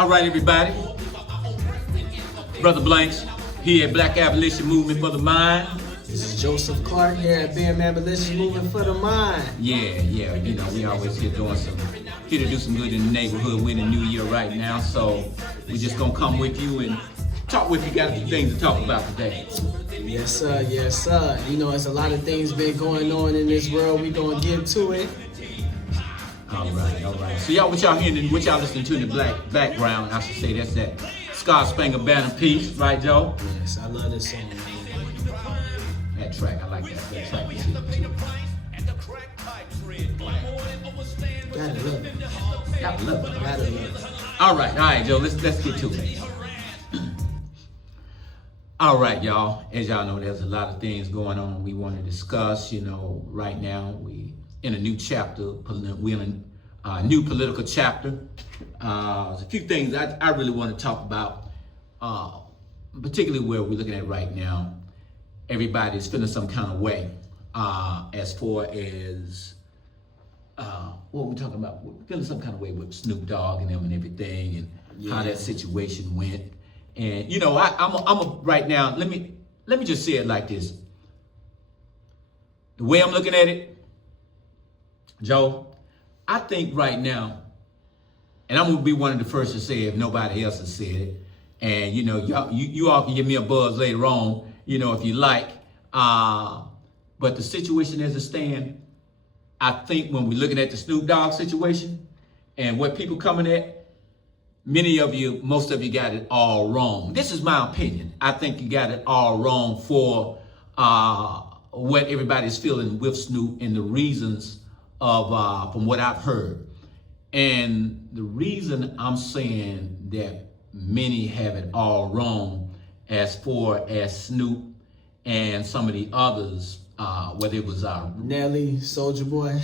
All right, everybody. Brother Blanks here at Black Abolition Movement for the Mind. This is Joseph Clark here at BM Abolition Movement for the Mind. Yeah, you know, we always here to do some good in the neighborhood. We're in the new year right now, so we're just gonna come with you and talk with you. Got a few things to talk about today. Yes, sir. Yes, sir. You know, it's a lot of things been going on in this world. We gonna get to it. All right. So y'all, what y'all hearing, what y'all listening to in the background, I should say, that's that Star Spangled Banner piece, right, Joe? Yes, I love this song, man. That track, I like that track. Gotta love it. Gotta love it. Gotta love it. All right, Joe, let's get to it. All right, y'all. As y'all know, there's a lot of things going on we want to discuss. You know, right now we in a new chapter. We're in a new political chapter. There's a few things I really want to talk about, particularly where we're looking at right now. Everybody's feeling some kind of way as far as what we're talking about. We're feeling some kind of way with Snoop Dogg and them and everything, and how that situation went. And you know, I'm right now. Let me just say it like this. The way I'm looking at it, Joe, I think right now, and I'm gonna be one of the first to say it if nobody else has said it. And you know, you all can give me a buzz later on, you know, if you like. But the situation as it stands, I think when we're looking at the Snoop Dogg situation and what people coming at, most of you got it all wrong. This is my opinion. I think you got it all wrong for what everybody's feeling with Snoop and the reasons of from what I've heard. And the reason I'm saying that many have it all wrong as far as Snoop and some of the others, whether it was Nelly, Soulja Boy.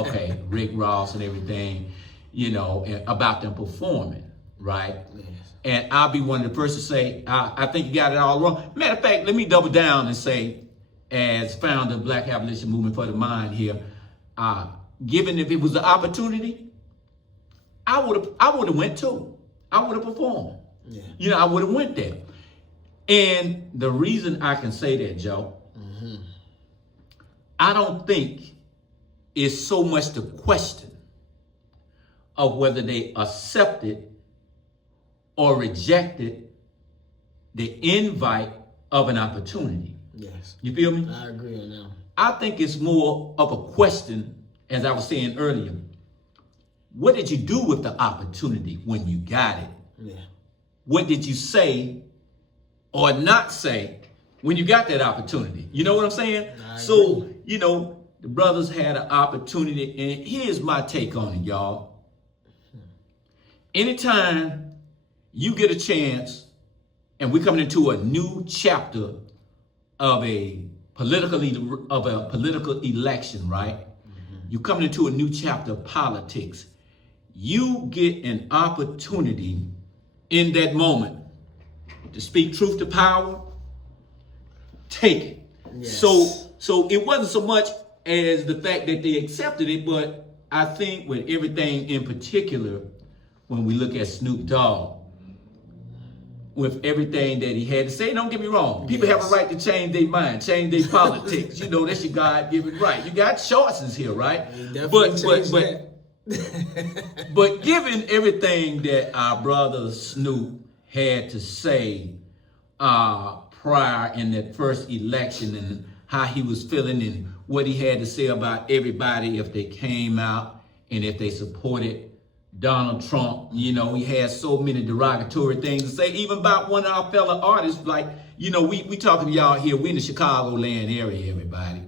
Okay, Rick Ross and everything, you know, about them performing, right? Yes. And I'll be one of the first to say, I think you got it all wrong. Matter of fact, let me double down and say, as founder of Black Abolition Movement for the Mind here, given if it was an opportunity, I would have went too. I would have performed. Yeah. You know, I would have went there. And the reason I can say that, Joe, I don't think it's so much the question of whether they accepted or rejected the invite of an opportunity. Yes. You feel me? I agree on that. I think it's more of a question, as I was saying earlier. What did you do with the opportunity when you got it? Yeah. What did you say or not say when you got that opportunity? You know what I'm saying? So, you know, the brothers had an opportunity, and here's my take on it, y'all. Anytime you get a chance, and we're coming into a new chapter of a political election, right? You're coming into a new chapter of politics. You get an opportunity in that moment to speak truth to power. Take it. Yes. So it wasn't so much as the fact that they accepted it, but I think with everything in particular, when we look at Snoop Dogg, with everything that he had to say, don't get me wrong. People have a right to change their mind, change their politics. You know, that's your God-given right. You got choices here, right? But given everything that our brother Snoop had to say prior in that first election and how he was feeling and what he had to say about everybody if they came out and if they supported Donald Trump, you know, he had so many derogatory things to say, even about one of our fellow artists. Like, you know, we talking to y'all here, we in the Chicagoland area, everybody.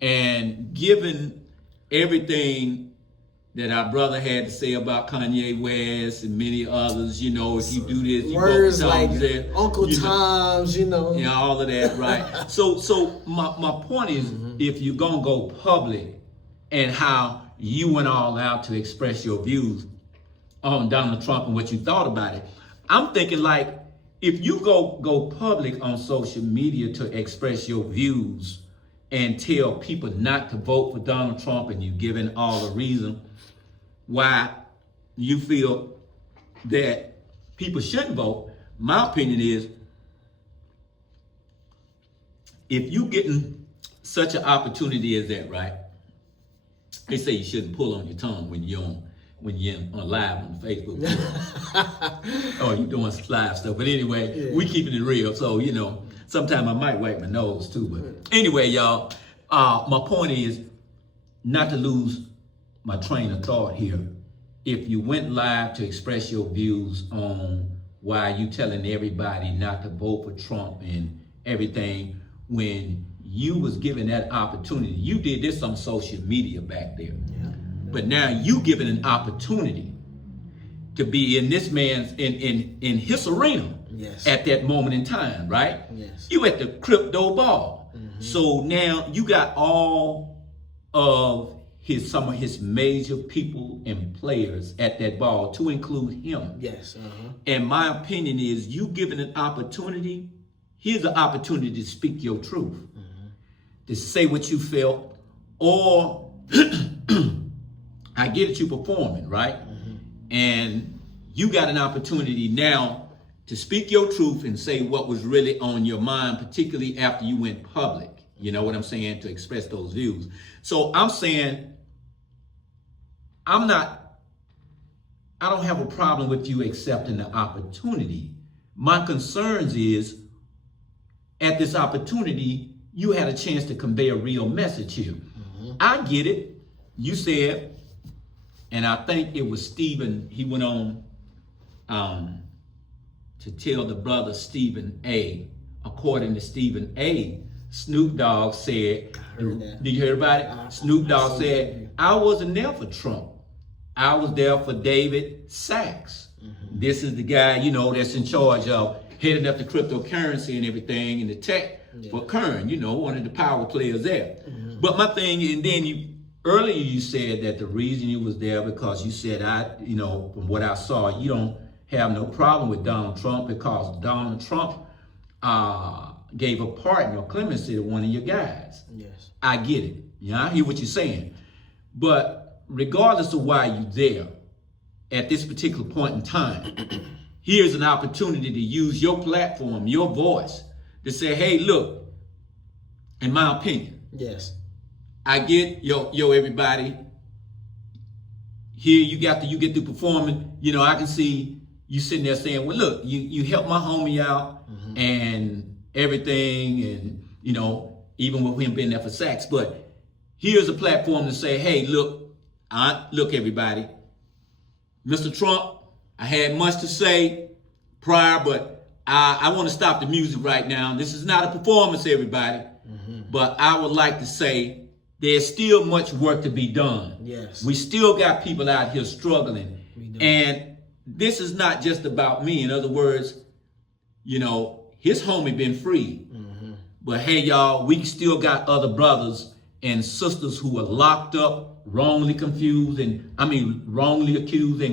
And given everything that our brother had to say about Kanye West and many others, you know, if you do this, you words go like there, Uncle Tom's, you know. Yeah, all of that, right? So my point is, if you're gonna go public and how you went all out to express your views on Donald Trump and what you thought about it, I'm thinking like, if you go public on social media to express your views and tell people not to vote for Donald Trump, and you're giving all the reason why you feel that people shouldn't vote. My opinion is, if you getting such an opportunity as that, right? They say you shouldn't pull on your tongue when you're on live on Facebook. Or you doing live stuff. But anyway, we keeping it real. So, sometimes I might wipe my nose too. But anyway, y'all, my point is not to lose my train of thought here. If you went live to express your views on why you telling everybody not to vote for Trump and everything, when you was given that opportunity, you did this on social media back there. Yeah. But now you given an opportunity to be in this man's in his arena at that moment in time, right? Yes. You at the crypto ball. Mm-hmm. So now you got all of some of his major people and players at that ball, to include him. Yes. Uh-huh. And my opinion is, you given an opportunity, here's an opportunity to speak your truth, to say what you felt, or I get it, you performing, right? And you got an opportunity now to speak your truth and say what was really on your mind, particularly after you went public. You know what I'm saying? To express those views. So I'm saying, I don't have a problem with you accepting the opportunity. My concerns is, at this opportunity, you had a chance to convey a real message here. I get it. You said, and I think it was Stephen, he went on to tell the brother Stephen A. According to Stephen A., Snoop Dogg said, did you hear about it? Snoop Dogg said, I wasn't there for Trump. I was there for David Sachs. This is the guy, that's in charge of heading up the cryptocurrency and everything and the tech for Kern, one of the power players there. But my thing, and then earlier you said that the reason you was there because you said, from what I saw, you don't have no problem with Donald Trump because Donald Trump gave a pardon or clemency to one of your guys. Yes. I get it. I hear what you're saying. But regardless of why you're there at this particular point in time, here's an opportunity to use your platform, your voice, to say, hey, look, in my opinion, yes, I get, everybody, here you get through performing, I can see you sitting there saying, well, look, you helped my homie out and everything, and, even with him being there for Sachs, but here's a platform to say, hey, look, everybody, Mr. Trump, I had much to say prior, but I want to stop the music right now. This is not a performance, everybody. But I would like to say there's still much work to be done. Yes. We still got people out here struggling. And this is not just about me. In other words, his homie been freed. But hey, y'all, we still got other brothers and sisters who are locked up, wrongly accused and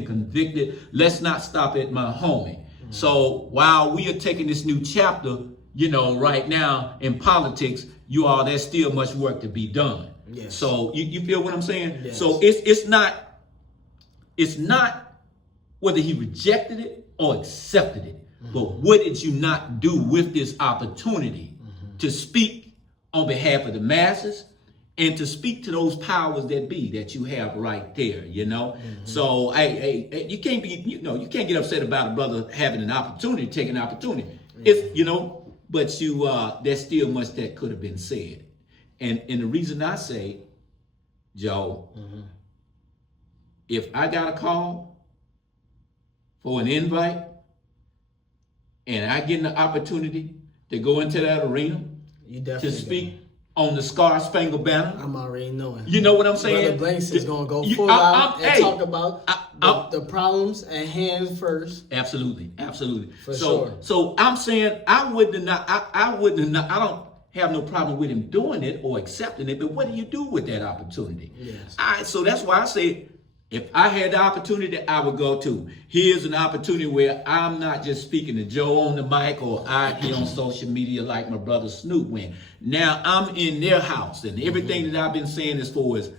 convicted. Let's not stop at my homie. So while we are taking this new chapter, right now in politics, there's still much work to be done. Yes. So you feel what I'm saying? Yes. So it's not whether he rejected it or accepted it, but what did you not do with this opportunity to speak on behalf of the masses and to speak to those powers that be that you have right there, So you can't you can't get upset about a brother having an opportunity, taking an opportunity. It's, but there's still much that could have been said. And the reason I say, Joe, if I got a call for an invite and I get an opportunity to go into that arena to speak on the Star-Spangled Banner, I'm already knowing. You know what I'm saying? Brother Blanks is going to go full out and talk about the problems at hand first. Absolutely. For sure. So I'm saying I don't have no problem with him doing it or accepting it, but what do you do with that opportunity? Yes. So that's why I say, if I had the opportunity, I would go to. Here's an opportunity where I'm not just speaking to Joe on the mic or I be on social media like my brother Snoop went. Now I'm in their house, and everything that I've been saying as far as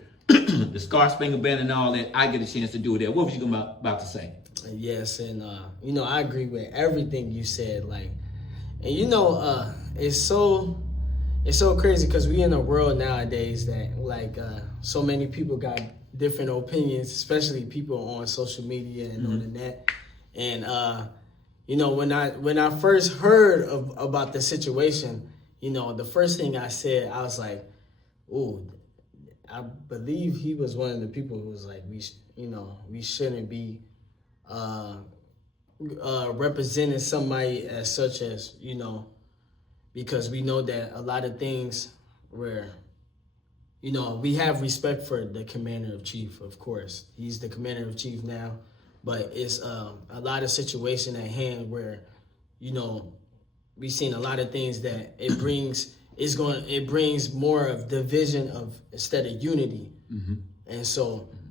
the Star Spangled Banner and all that, I get a chance to do it there. What was you about to say? Yes, and I agree with everything you said. Like, and it's so crazy because we in a world nowadays that like so many people got different opinions, especially people on social media and on the net. And when I first heard about the situation, the first thing I said, I was like, "Ooh, I believe he was one of the people who was like, we shouldn't be representing somebody as such as, because we know that a lot of things where, we have respect for the commander-in-chief, of course. He's the commander-in-chief now, but it's a lot of situation at hand where, we've seen a lot of things that it brings more of division instead of unity. Mm-hmm.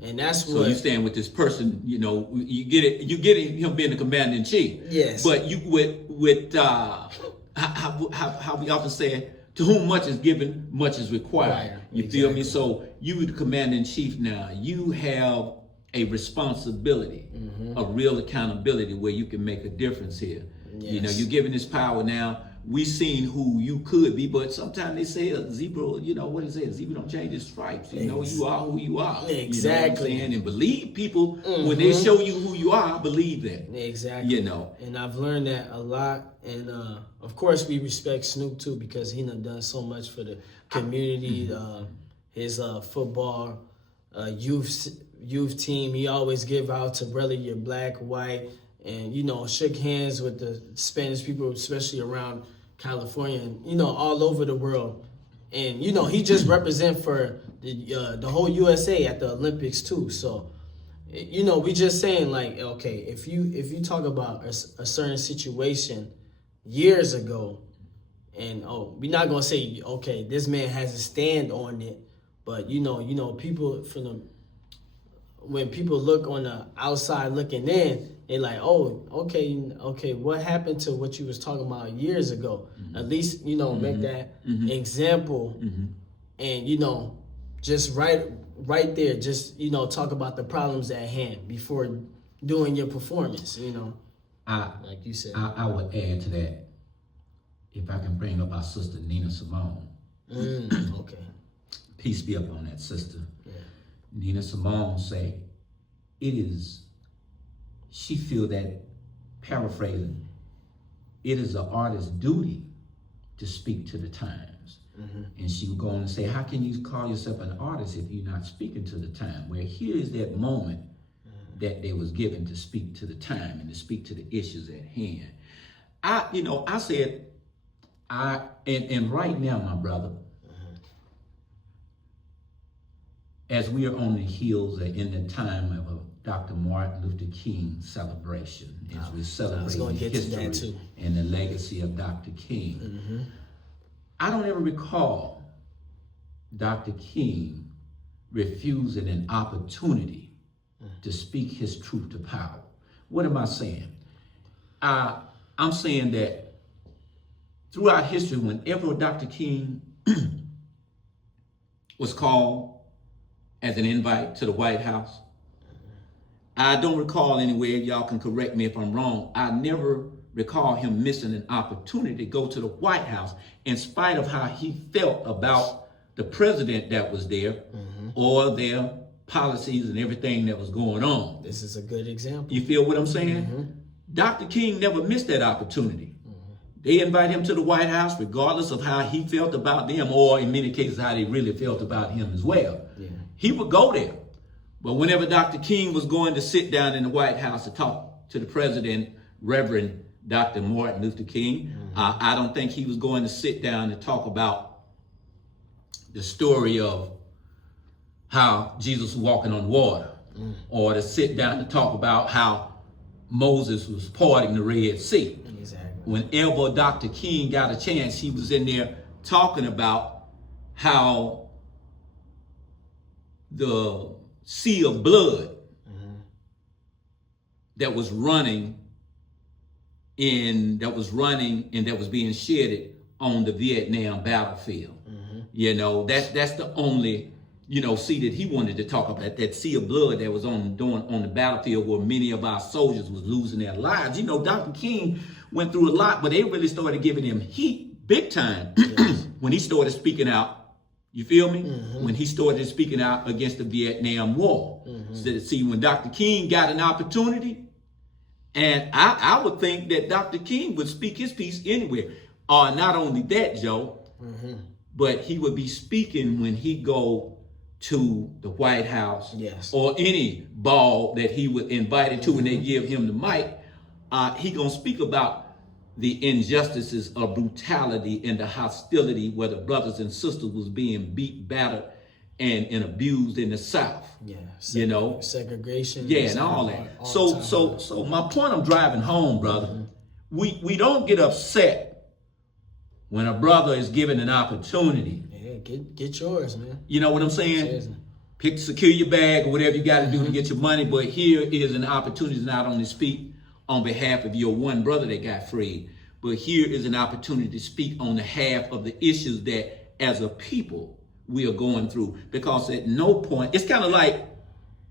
And that's what. So you stand with this person, you get it, him being the commander in chief. Yes. But you with how we often say, to whom much is given, much is required. Right. You feel me? So you the commander in chief now, you have a responsibility, a real accountability where you can make a difference here. Yes. You're given this power now. We seen who you could be, but sometimes they say a zebra, what is it? A zebra don't change its stripes. You are who you are. Exactly. And believe people, when they show you who you are, believe that. Exactly. And I've learned that a lot. And of course, we respect Snoop too, because he done so much for the community, his football youth team. He always give out to whether you're black, white, and shook hands with the Spanish people, especially around California and all over the world. And he just represent for the whole USA at the Olympics too. So we just saying like, okay, if you talk about a certain situation years ago, and we're not gonna say okay, this man has a stand on it, but people when people look on the outside looking in, they like, oh, okay, what happened to what you was talking about years ago? Mm-hmm. At least, make that example, and, just right there, just, talk about the problems at hand before doing your performance, like you said. I would add to that, if I can bring up our sister, Nina Simone. Okay. Peace be upon that sister. Yeah. Nina Simone say, she feel that, paraphrasing, it is an artist's duty to speak to the times. Mm-hmm. And she would go on and say, how can you call yourself an artist if you're not speaking to the time? Where here is that moment that they was given to speak to the time and to speak to the issues at hand. I said, and right now, my brother, as we are on the heels in the time of Dr. Martin Luther King celebration, as we celebrate the history and the legacy of Dr. King, I don't ever recall Dr. King refusing an opportunity to speak his truth to power. What am I saying? I'm saying that throughout history, whenever Dr. King was called as an invite to the White House, I don't recall anywhere, y'all can correct me if I'm wrong, I never recall him missing an opportunity to go to the White House in spite of how he felt about the president that was there or their policies and everything that was going on. This is a good example. You feel what I'm saying? Dr. King never missed that opportunity. They invite him to the White House regardless of how he felt about them, or in many cases how they really felt about him as well. Yeah. He would go there. But whenever Dr. King was going to sit down in the White House to talk to the president, Reverend Dr. Martin Luther King, I don't think he was going to sit down and talk about the story of how Jesus was walking on water, or to sit down and talk about how Moses was parting the Red Sea. Exactly. Whenever Dr. King got a chance, he was in there talking about how the sea of blood that was running and that was being shedded on the Vietnam battlefield. That's the only see that he wanted to talk about that sea of blood that was on the battlefield where many of our soldiers was losing their lives. Dr. King went through a lot, but they really started giving him heat big time when he started speaking out. You feel me? When he started speaking out against the Vietnam War. So, see, when Dr. King got an opportunity, and I would think that Dr. King would speak his piece anywhere. Not only that, Joe, but he would be speaking when he go to the White House or any ball that he was invited to and they give him the mic. He gonna speak about the injustices of brutality and the hostility where the brothers and sisters was being beat, battered, and abused in the South. Segregation. And all that. So my point I'm driving home, brother, we don't get upset when a brother is given an opportunity. Get yours, man. You know what I'm saying? Secure your bag or whatever you got to do to get your money. But here is an opportunity to not only speak on behalf of your one brother that got freed, but here is an opportunity to speak on behalf of the issues that as a people we are going through. Because at no point, it's kind of like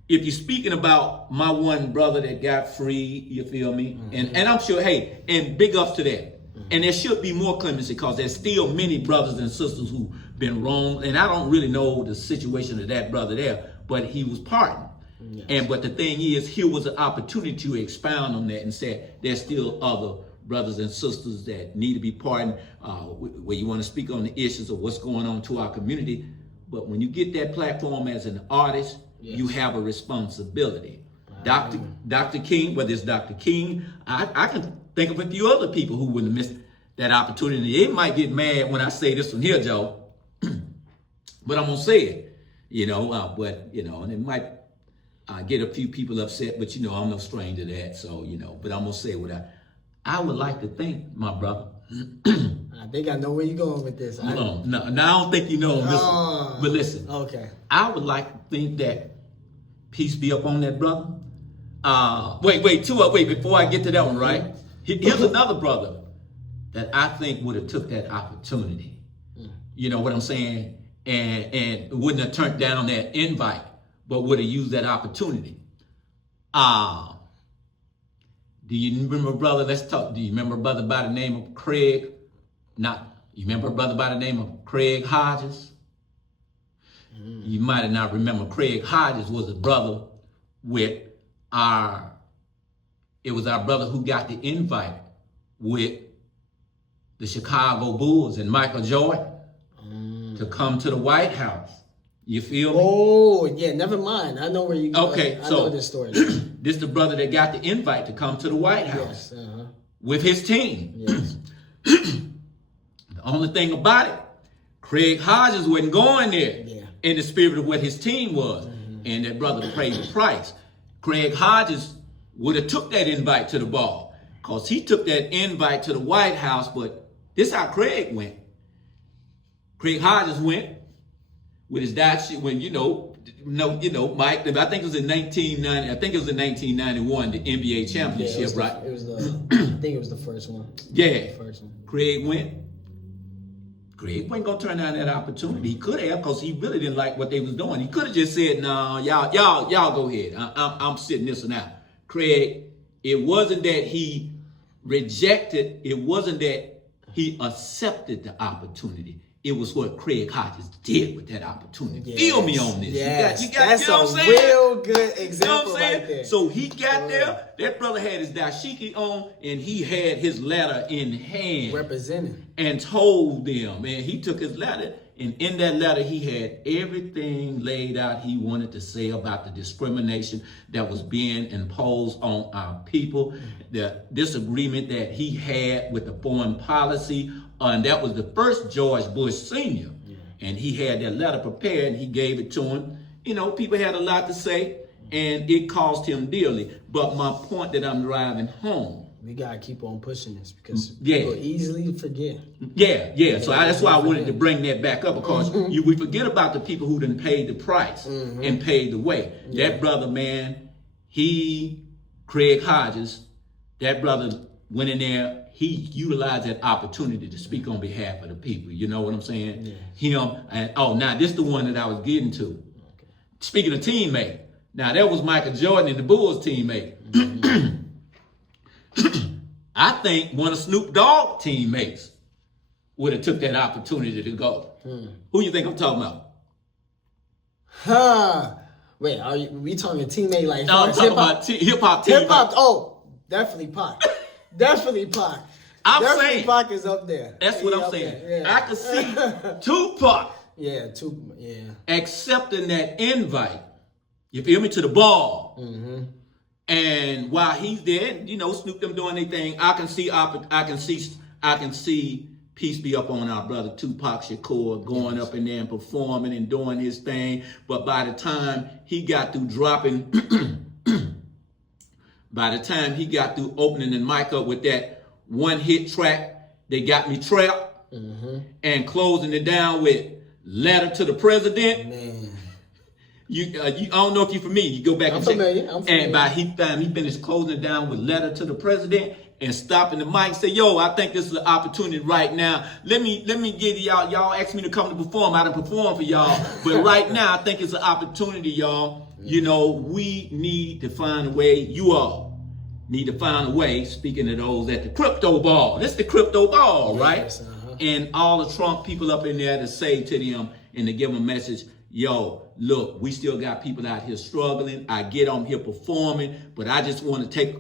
if you're speaking about my one brother that got freed, you feel me? And I'm sure, hey, and big ups to that. And there should be more clemency because there's still many brothers and sisters who've been wronged. And I don't really know the situation of that brother there, but he was pardoned. But the thing is, here was an opportunity to expound on that and say there's still other brothers and sisters that need to be pardoned, where you want to speak on the issues of what's going on to our community. But when you get that platform as an artist, you have a responsibility. Dr. King, whether it's Dr. King, I can think of a few other people who would have missed that opportunity. They might get mad when I say this one here, Joe, but I'm gonna say it, and it might get a few people upset, but I'm no stranger to that. So, but I'm gonna say what I would like to think, my brother. I think I know where you're going with this. No, I don't think you know on this one. But listen, okay. I would like to think that peace be upon that brother. Wait, before I get to that one, right? Here's another brother that I think would have took that opportunity. You know what I'm saying? And wouldn't have turned down that invite, but would have used that opportunity. Do you remember, brother? Let's talk. Do you remember a brother by the name of Craig? You remember a brother by the name of Craig Hodges? You might have not remember. Craig Hodges was a brother with it was our brother who got the invite with the Chicago Bulls and Michael Jordan to come to the White House. You feel me? Oh, yeah, never mind. I know where you go. Okay, I know this story. This the brother that got the invite to come to the White House with his team. Yes. The only thing about it, Craig Hodges wasn't going there in the spirit of what his team was. And that brother paid the price. Craig Hodges would have took that invite to the ball because he took that invite to the White House, but this is how Craig went. Craig Hodges went with his dad when, Mike, I think it was in 1990, I think it was in 1991, the NBA championship, right? I think it was the first one. Yeah. The first one. Craig wasn't gonna turn down that opportunity. He could have, because he really didn't like what they was doing. He could have just said, "No, y'all go ahead. I'm sitting this one out." Craig, it wasn't that he rejected. It wasn't that he accepted the opportunity. It was what Craig Hodges did with that opportunity. Yes. Feel me on this. Yes. You got That's you know what I'm a saying? real good example right there. So he got there. That brother had his dashiki on, and he had his letter in hand. Representing. And told them, man, he took his letter, and in that letter, he had everything laid out he wanted to say about the discrimination that was being imposed on our people, the disagreement that he had with the foreign policy, and that was the first George Bush Sr. And he had that letter prepared, and he gave it to him. People had a lot to say, and it cost him dearly. But my point that I'm driving home, we gotta keep on pushing this because people easily forget. So that's why I wanted to bring that back up, because we forget about the people who done paid the price and paid the way. That brother, man, Craig Hodges, that brother went in there. He utilized that opportunity to speak on behalf of the people. You know what I'm saying? Him and now this is the one that I was getting to. Speaking of teammate, now that was Michael Jordan and the Bulls teammate. I think one of Snoop Dogg teammates would have took that opportunity to go. Who you think I'm talking about? Wait, we talking teammate like No, I'm talking about hip-hop teammate. Hip-hop, oh, definitely Pac. Definitely Pac. I'm definitely saying. Pac is up there. That's what I'm saying. Yeah. I could see Tupac accepting that invite, you feel me, to the ball. And while he's there, you know, Snoop them doing their thing, I can see peace be up on our brother Tupac Shakur going up in there and performing and doing his thing. But by the time he got through dropping, by the time he got through opening the mic up with that one-hit track, They Got Me Trapped, and closing it down with Letter to the President. Man. I don't know if you're familiar. You go back and check. I'm familiar. And by the time he finished closing it down with Letter to the President and stopping the mic and say, yo, I think this is an opportunity right now. Let me give y'all. Y'all asked me to come to perform. I done perform for y'all. But right now, I think it's an opportunity, y'all. You know, we need to find a way. You all need to find a way, speaking of those at the crypto ball. This is the crypto ball, right? Yes, And all the Trump people up in there to say to them and to give them a message, yo, look, we still got people out here struggling. I get on here performing, but I just want to take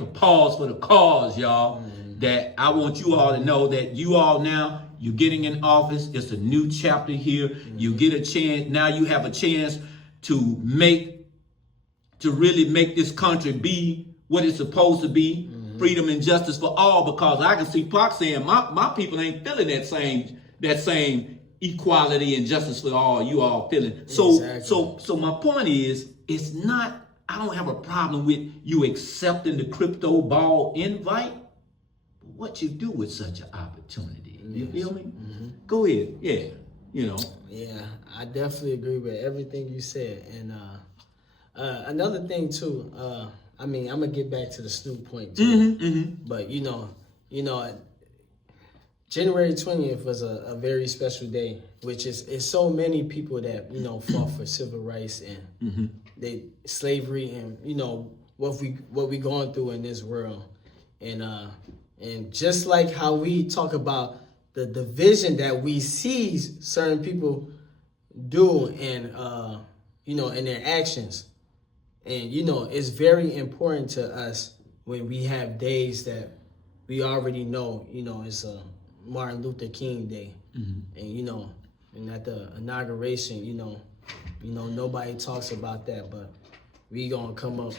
a pause for the cause, y'all. That I want you all to know that you all now, you're getting in office. It's a new chapter here. You get a chance. Now you have a chance to really make this country be what it's supposed to be. Freedom and justice for all, because I can see Pac saying my people ain't feeling that same equality and justice for all you all feeling. So my point is, it's not, I don't have a problem with you accepting the crypto ball invite. But what you do with such an opportunity? You feel me? Go ahead. Yeah. You know. Yeah, I definitely agree with everything you said. And another thing too, I mean, I'm gonna get back to the Snoop point too. But you know, January 20th was a very special day, which is so many people that, you know, fought for civil rights and slavery and, you know, what we going through in this world. And just like how we talk about the division that we see certain people do and, you know, in their actions. And, you know, it's very important to us when we have days that we already know, you know, it's Martin Luther King Day. And, you know, and at the inauguration, you know, nobody talks about that, but we gonna come up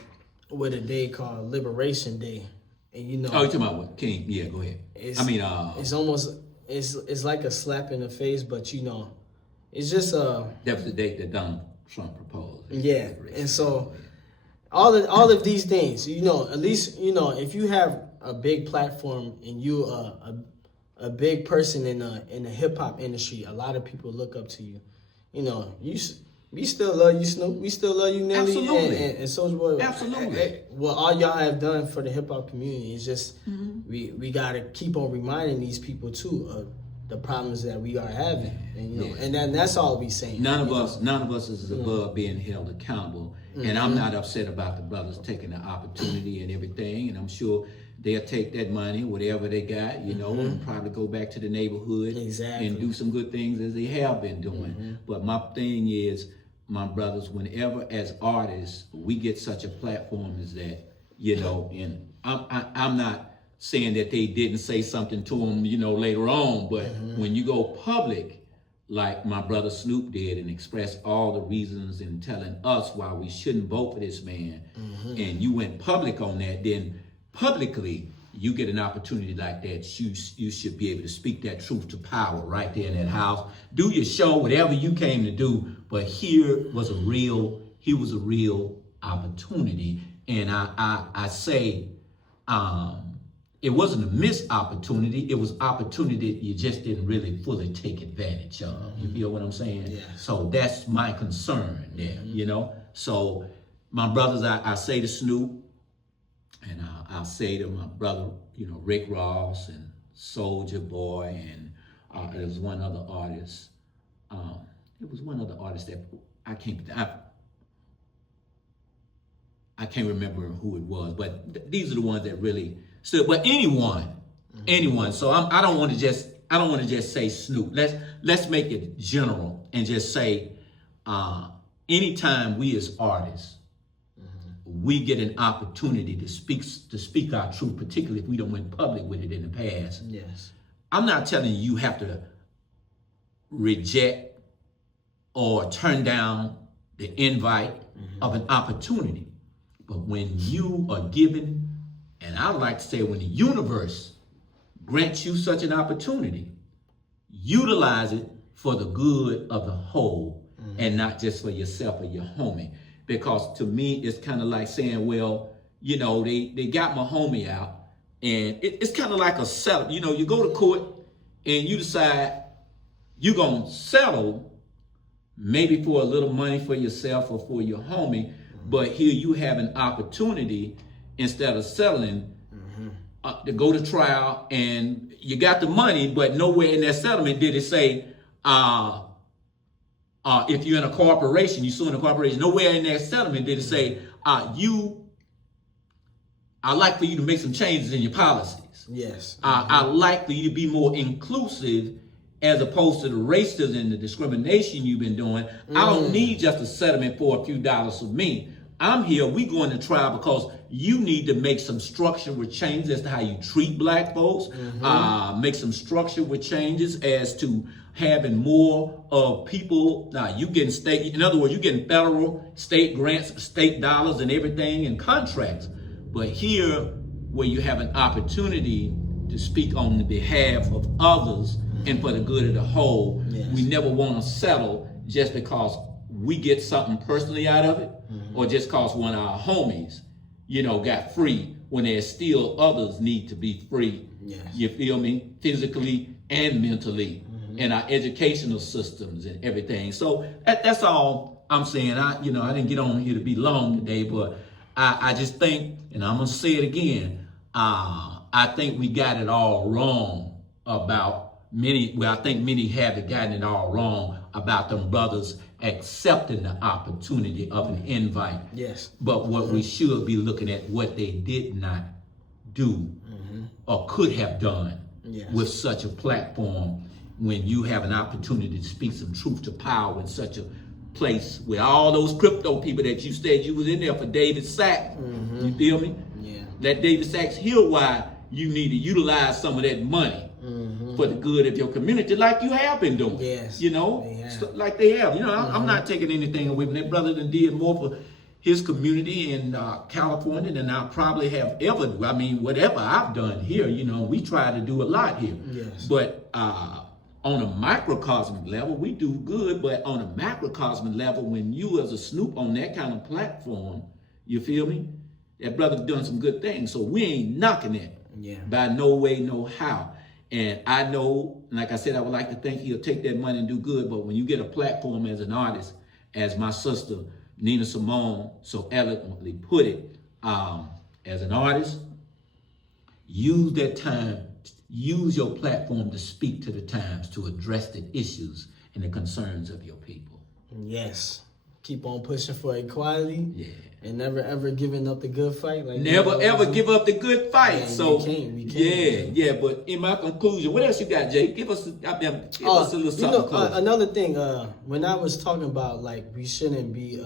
with a day called Liberation Day. And, you know. Oh, you're talking about what? King? Yeah, go ahead. It's almost, it's like a slap in the face, but, you know, it's just that was the date that Donald Trump proposed. Yeah, and so all of these things, you know, at least, you know, if you have a big platform and you a big person in the hip hop industry, a lot of people look up to you. You know, we still love you, Snoop. We still love you, Nelly, and Soulja Boy. Absolutely. What all y'all have done for the hip hop community is just we gotta keep on reminding these people too of the problems that we are having, and you know, and that's all we saying. None of us is above being held accountable, and I'm not upset about the brothers taking the opportunity and everything, and I'm sure they'll take that money, whatever they got, you know, and probably go back to the neighborhood and do some good things as they have been doing. But my thing is, my brothers, whenever as artists we get such a platform as that, you know, and I'm not saying that they didn't say something to them, you know, later on, but when you go public, like my brother Snoop did, and express all the reasons and telling us why we shouldn't vote for this man, and you went public on that, then publicly you get an opportunity like that. You should be able to speak that truth to power right there in that house. Do your show, whatever you came to do, but he was a real opportunity, and I say, it wasn't a missed opportunity. It was opportunity that you just didn't really fully take advantage of. You feel what I'm saying? Yeah. So that's my concern there, you know? So my brothers, I say to Snoop, and I'll say to my brother, you know, Rick Ross and Soulja Boy, and there was one other artist. It was one other artist that I can't remember who it was, but these are the ones that really stood. But anyone. So I don't want to just say Snoop. Let's make it general and just say, anytime we as artists, we get an opportunity to speak our truth, particularly if we don't went public with it in the past. Yes. I'm not telling you have to reject or turn down the invite of an opportunity. But when you are given, and I like to say when the universe grants you such an opportunity, utilize it for the good of the whole and not just for yourself or your homie. Because to me, it's kind of like saying, well, you know, they got my homie out, and it's kind of like a settle. You know, you go to court and you decide you're going to settle maybe for a little money for yourself or for your homie, but here you have an opportunity instead of settling to go to trial, and you got the money, but nowhere in that settlement did it say, if you're in a corporation, you're suing a corporation, nowhere in that settlement did it say, I'd like for you to make some changes in your policies. Yes. I'd like for you to be more inclusive as opposed to the racism and the discrimination you've been doing. I don't need just a settlement for a few dollars from me. I'm here, we going to trial because you need to make some structural changes as to how you treat black folks, make some structural changes as to having more of people. Now you getting state, in other words, you getting federal, state grants, state dollars and everything and contracts. But here, where you have an opportunity to speak on the behalf of others and for the good of the whole, we never want to settle just because we get something personally out of it, or just cause one of our homies, you know, got free when there's still others need to be free. Yes. You feel me? Physically and mentally, and our educational systems and everything. So that's all I'm saying. I didn't get on here to be long today, but I just think, and I'm gonna say it again, I think we got it all wrong about I think many have gotten it all wrong about them brothers accepting the opportunity of an invite. Yes. But what we should be looking at what they did not do or could have done with such a platform when you have an opportunity to speak some truth to power in such a place where all those crypto people that you said you was in there for David Sachs. You feel me? Yeah. Let David Sachs hear why you need to utilize some of that money for the good of your community, like you have been doing. Yes. You know, like they have. You know, I'm not taking anything away from that brother that did more for his community in California than I probably have ever do. I mean, whatever I've done here, you know, we try to do a lot here. Yes. But on a microcosmic level, we do good. But on a macrocosmic level, when you as a Snoop on that kind of platform, you feel me? That brother's done some good things. So we ain't knocking it by no way, no how. And I know, like I said, I would like to think he'll take that money and do good. But when you get a platform as an artist, as my sister Nina Simone so eloquently put it, as an artist, use that time, use your platform to speak to the times, to address the issues and the concerns of your people. Yes. Keep on pushing for equality. Yeah. And never ever giving up the good fight. Like never ever give up the good fight. Man, so we can't. Yeah. But in my conclusion, what else you got, Jay? Give us a little something. Another thing. When I was talking about like we shouldn't be.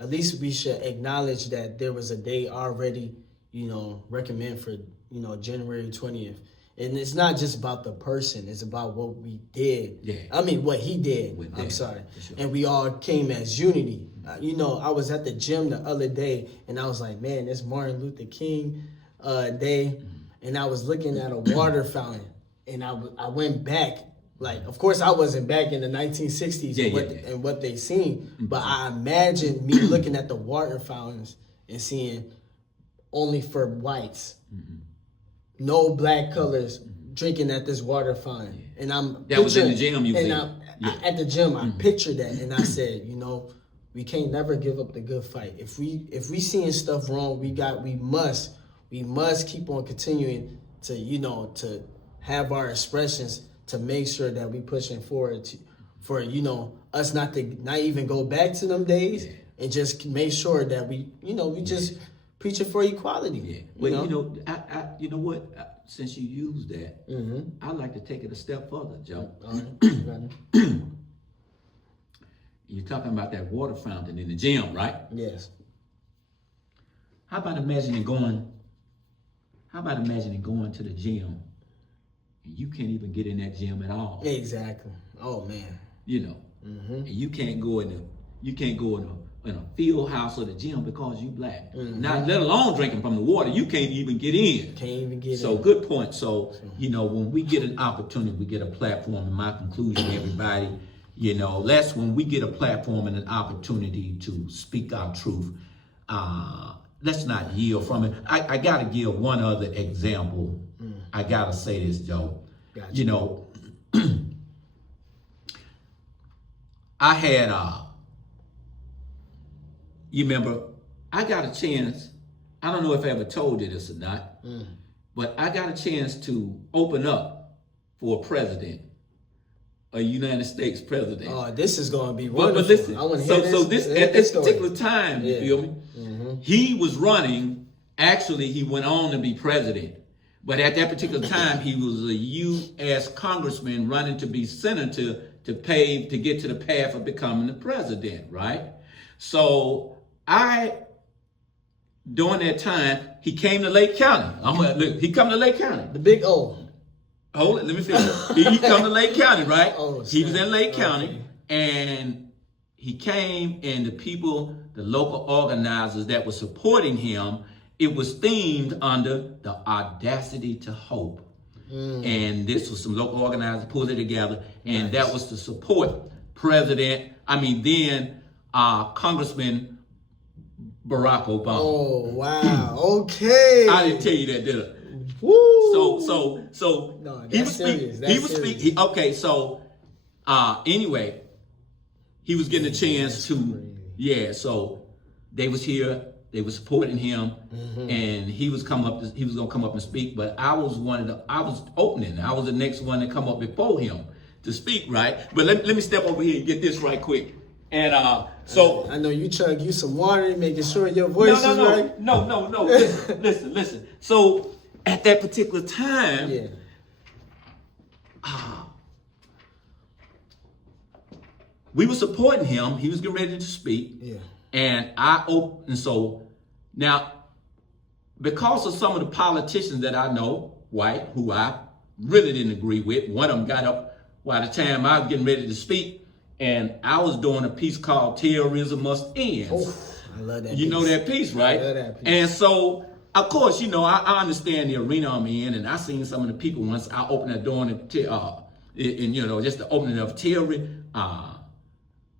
At least we should acknowledge that there was a day already, recommend for January 20th. And it's not just about the person; it's about what we did. Yeah. I mean, what he did. I'm sorry. Sure. And we all came as unity. I was at the gym the other day, and I was like, man, it's Martin Luther King Day, and I was looking at a water fountain, and I went back. Like, of course, I wasn't back in the 1960s and what they seen, but I imagine me looking at the water fountains and seeing only for whites, no black colors drinking at this water fountain. And that was in the gym, at the gym, I pictured that, and I said, we can't never give up the good fight. If we seeing stuff wrong, we must keep on continuing to to have our expressions to make sure that we pushing forward for us not even go back to them days and just make sure that we just preaching for equality. Yeah. Well, you know what? Since you used that, I'd like to take it a step further, Joe. You're talking about that water fountain in the gym, right? Yes. How about imagining going to the gym and you can't even get in that gym at all? Exactly. Oh man. And you can't go in a field house or the gym because you black. Not let alone drinking from the water. You can't even get in. So good point. So when we get an opportunity, we get a platform. And my conclusion, everybody, that's when we get a platform and an opportunity to speak our truth. Let's not yield from it. I gotta give one other example. I gotta say this, Joe. Gotcha. I had you remember, I got a chance, I don't know if I ever told you this or not, but I got a chance to open up for a president, a United States president. Oh, this is going to be wonderful. But listen, I want to hear this. At this particular time, you feel me? He was running, actually he went on to be president. But at that particular time, he was a U.S. congressman running to be senator to get to the path of becoming the president, right? So during that time, he came to Lake County. He come to Lake County. The big O. Hold it, let me finish. He come to Lake County, right? Oh, he was in Lake County, and he came, and the local organizers that were supporting him, it was themed under the audacity to hope. And this was some local organizers pulled it together, and that was to support Congressman Barack Obama. Oh, wow. Okay. I didn't tell you that, did I? Woo. So No, he was speaking. Okay, so anyway, he was getting a chance to, so they was here, they were supporting him, and he was gonna come up and speak, but I was opening. I was the next one to come up before him to speak, right? But let me step over here and get this right quick. And so I know you chug you some water, making sure your voice is right. No. Listen. So at that particular time, we were supporting him. He was getting ready to speak. Yeah. And so now, because of some of the politicians that I know, white, who I really didn't agree with, one of them got up while the time I was getting ready to speak, and I was doing a piece called Terrorism Must End. Oh, I love that piece. You know that piece, right? I love that piece. And so, of course, I understand the arena I'm in, and I seen some of the people once I opened that door and just the opening of terrorism.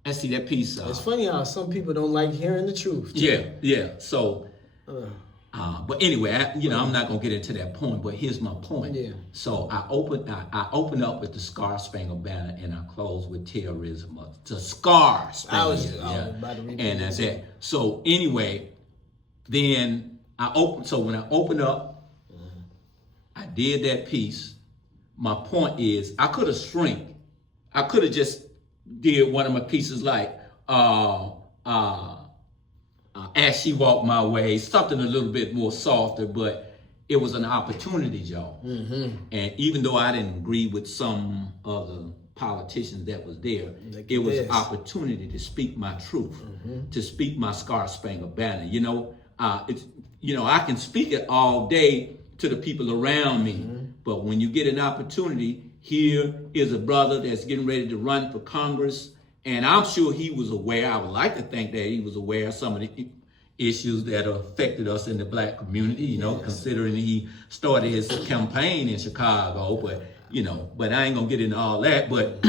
I see that piece. It's funny how some people don't like hearing the truth. Yeah. So, but anyway, I'm not gonna get into that point. But here's my point. Yeah. So I open up with the Star Spangled Banner, and I close with terrorism. The Star Spangled. About to read and that's it. So anyway, then when I opened up, I did that piece. My point is, I could have shrink. I could have just did one of my pieces like As She Walked My Way, something a little bit more softer, but it was an opportunity, Joe. And even though I didn't agree with some of the politicians that was there, it was an opportunity to speak my truth, to speak my Star Spangled Banner. I can speak it all day to the people around me, but when you get an opportunity, here is a brother that's getting ready to run for Congress, and I'm sure he was aware. I would like to think that he was aware of some of the issues that affected us in the black community, considering he started his campaign in Chicago, but I ain't gonna get into all that. But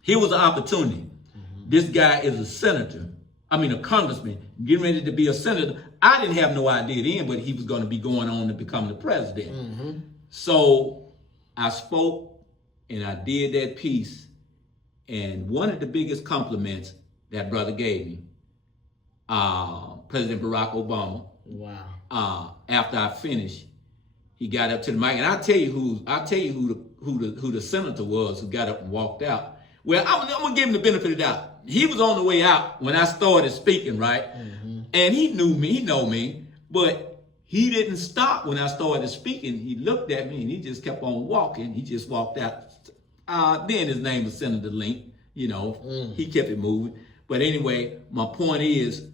here was an opportunity. This guy is a congressman, getting ready to be a senator. I didn't have no idea then, but he was gonna be going on to become the president. So I spoke and I did that piece, and one of the biggest compliments that brother gave me, President Barack Obama. Wow. After I finished, he got up to the mic, and I'll tell you who the senator was who got up and walked out. Well, I'm going to give him the benefit of the doubt. He was on the way out when I started speaking, right? And he knew me, he know me, but he didn't stop when I started speaking. He looked at me and he just kept on walking. He just walked out. Then his name was Senator Link, you know. He kept it moving. But anyway, my point is,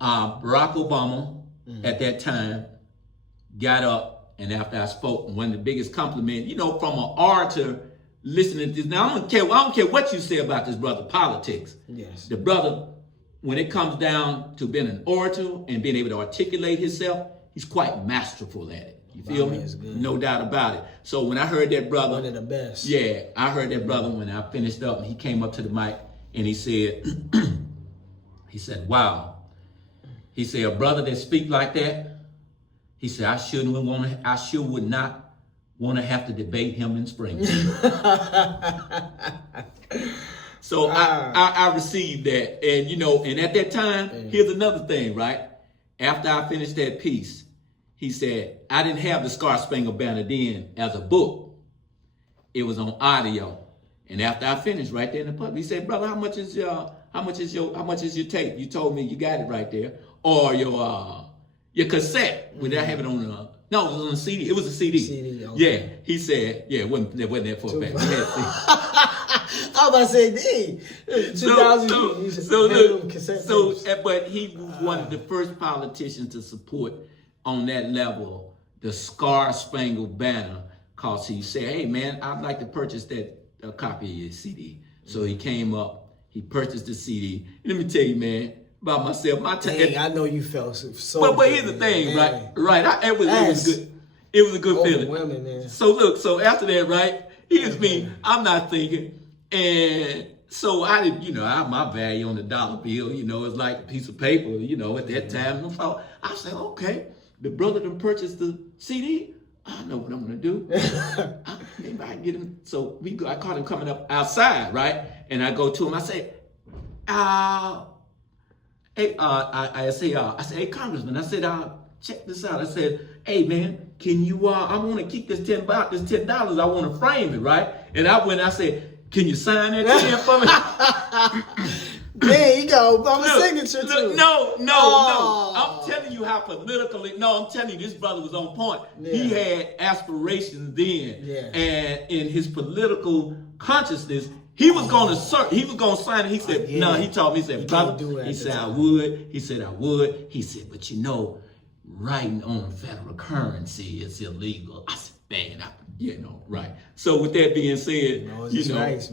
Barack Obama at that time got up, and after I spoke, one of the biggest compliments, you know, from an orator listening to this. Now, I don't care what you say about this brother politics. Yes. The brother, when it comes down to being an orator and being able to articulate himself, he's quite masterful at it. You feel me? No doubt about it. So when I heard that brother, one of the best. Yeah, I heard that brother when I finished up, and he came up to the mic and he said, he said, wow. He said, a brother that speak like that, he said, I sure would not want to have to debate him in Springfield. So I received that. And, you know, and at that time, here's another thing, right? After I finished that piece, he said, I didn't have the Star Spangled Banner then as a book. It was on audio. And after I finished right there in the pub, he said, brother, how much is your tape? You told me you got it right there. Or your cassette. Would I have it on no, it was on a CD. It was a CD. CD, okay. Yeah. He said, yeah, it wasn't there for a back. I was about to say, dang, 2000. But he was one of the first politicians to support on that level the Star Spangled Banner, cause he said, hey man, I'd like to purchase a copy of your CD. So he came up, he purchased the CD. Let me tell you, man, about myself, I know you felt so. But here's the thing, man. Right? It was good. It was a good feeling. Women, man. So after that, right? Here's me. I'm not thinking, and so I did. You know, my value on the dollar bill. You know, it's like a piece of paper. You know, at that time, I said, okay, the brother that purchased the CD. I know what I'm gonna do. Maybe I can get him. So I caught him coming up outside, right? And I go to him. I say, hey, I said, hey, Congressman, I said, check this out. I said, hey, man, can you, I want to keep this $10. I want to frame it, right? And I said, can you sign that 10 for me? Man, you got Obama's signature too. No. I'm telling you how politically, I'm telling you, this brother was on point. Yeah. He had aspirations then. Yeah. And in his political consciousness, he was going to sign it. He said, he told me, he said, brother, he said, I would. He said, He said, but you know, writing on federal currency is illegal. I said, man, right. So with that being said, nice,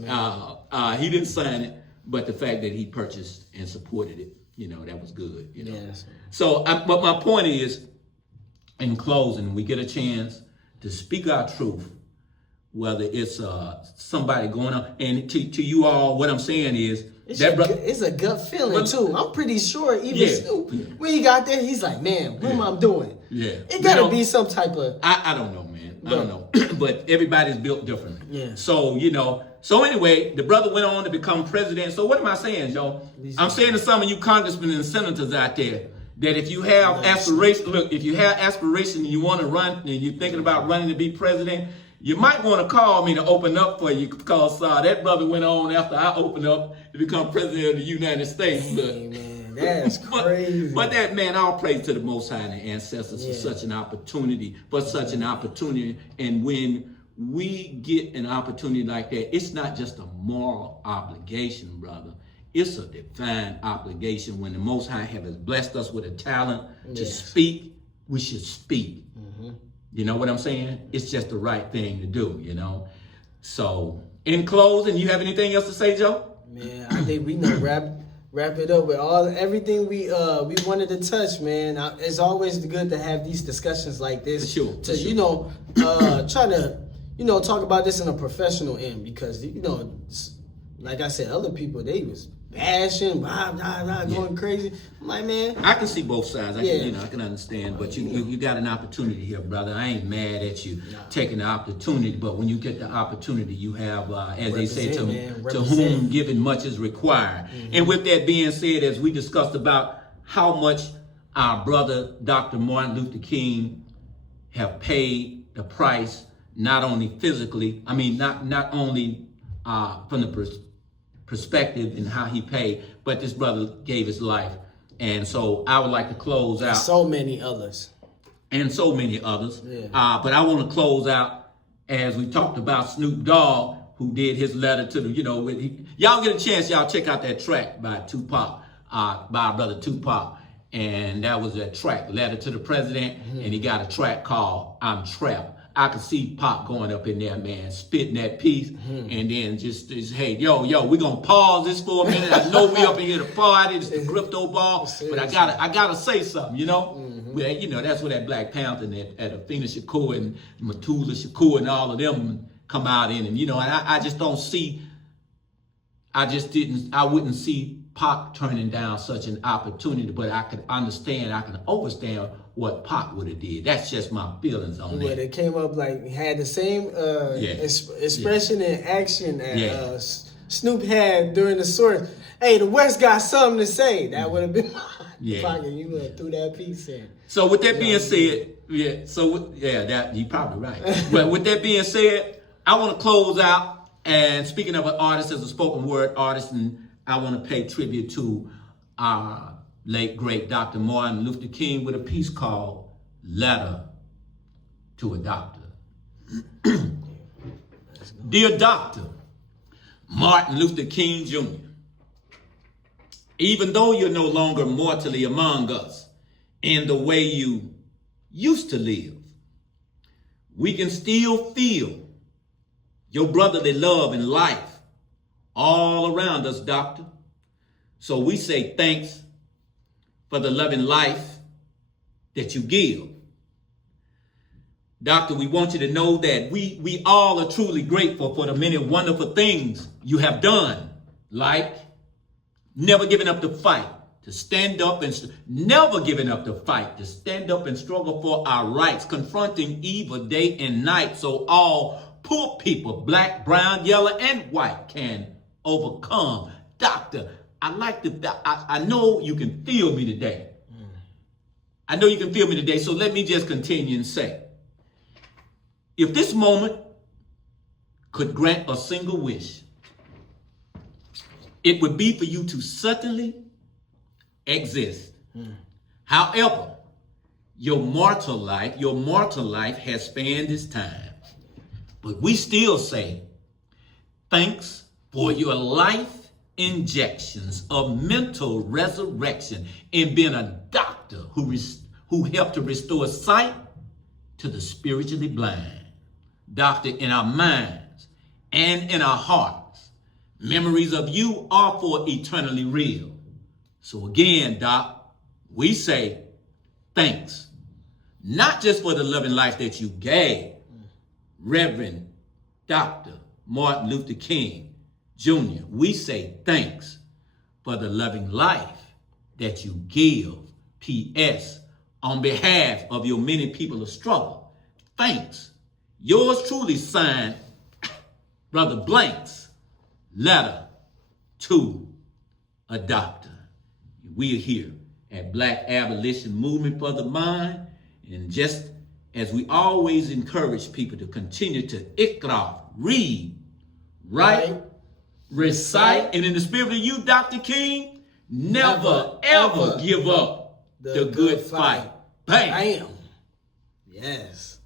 he didn't sign it, but the fact that he purchased and supported it, that was good, Yes. So, but my point is, in closing, we get a chance to speak our truth, whether it's somebody going on, and to you all, what I'm saying is it's a gut feeling too. I'm pretty sure even Snoop, when he got there, he's like, man, what am I doing? Yeah, it gotta be some type of. I don't know, man. I don't know, but everybody's built different. Yeah. So So anyway, the brother went on to become president. So what am I saying, Joe? I'm saying to some of you congressmen and senators out there, that if you have aspiration, and you want to run, and you're thinking about running to be president, you might want to call me to open up for you, because that brother went on after I opened up to become president of the United States. Hey, man, that's crazy. But that, man, all praise to the Most High and the ancestors for such an opportunity, And when we get an opportunity like that, it's not just a moral obligation, brother. It's a divine obligation. When the Most High has blessed us with a talent to speak, we should speak. Mm-hmm. You know what I'm saying? It's just the right thing to do, So, in closing, you have anything else to say, Joe? Man, I think we can wrap it up with everything we wanted to touch, man. It's always good to have these discussions like this. For sure. Try to, talk about this in a professional end, because, like I said, other people, they was bashing, going crazy. I'm like, man, I can see both sides. I can understand. But you got an opportunity here, brother. I ain't mad at you taking the opportunity. But when you get the opportunity, you have, as they say, to whom given much is required. Mm-hmm. And with that being said, as we discussed about how much our brother Dr. Martin Luther King have paid the price not only physically, not only from the perspective and how he paid, but this brother gave his life. And so I would like to close out. So many others. And so many others. Yeah. But I want to close out as we talked about Snoop Dogg, who did his letter to the, y'all get a chance, y'all check out that track by Tupac, by our brother Tupac. And that was a track, Letter to the President, and he got a track called I'm Trapped. I could see Pop going up in there, man, spitting that piece, and then just hey, yo, we're gonna pause this for a minute. I know we up in here to party, it's the crypto ball, but I gotta say something, Well, that's where that Black Panther and that Afina Shakur and Matula Shakur and all of them come out in, and and I just don't see, I wouldn't see Pop turning down such an opportunity, but I can understand what Pop would have did. That's just my feelings on that. Yeah, they came up had the same expression and action that Snoop had during the source. Hey, the West got something to say. That would have been pocket. You would have threw that piece in. So with that being said, that you're probably right. But with that being said, I want to close out. And speaking of an artist as a spoken word artist, and I want to pay tribute to our late, great Dr. Martin Luther King with a piece called Letter to a Doctor. Dear Dr. Martin Luther King Jr., even though you're no longer mortally among us in the way you used to live, we can still feel your brotherly love and life all around us, Doctor. So we say thanks for the loving life that you give. Doctor, we want you to know that we all are truly grateful for the many wonderful things you have done, like never giving up the fight to stand up and never giving up the fight to stand up and struggle for our rights, confronting evil day and night so all poor people, black, brown, yellow, and white, can overcome. Doctor, I know you can feel me today. I know you can feel me today, so let me just continue and say, if this moment could grant a single wish, it would be for you to certainly exist. However, your mortal life has spanned this time. But we still say, thanks for your life injections of mental resurrection in being a doctor who helped to restore sight to the spiritually blind. Doctor, in our minds and in our hearts, memories of you are for eternally real. So again, Doc, we say thanks, not just for the loving life that you gave, Reverend Dr. Martin Luther King Jr., we say thanks for the loving life that you give. P.S. On behalf of your many people of struggle, thanks. Yours truly signed, Brother Blank's Letter to a Doctor. We are here at Black Abolition Movement for the Mind, and just as we always encourage people to continue to iqra, read, write, recite, and in the spirit of you, Dr. King, never ever give up the good fight. Bam! Yes.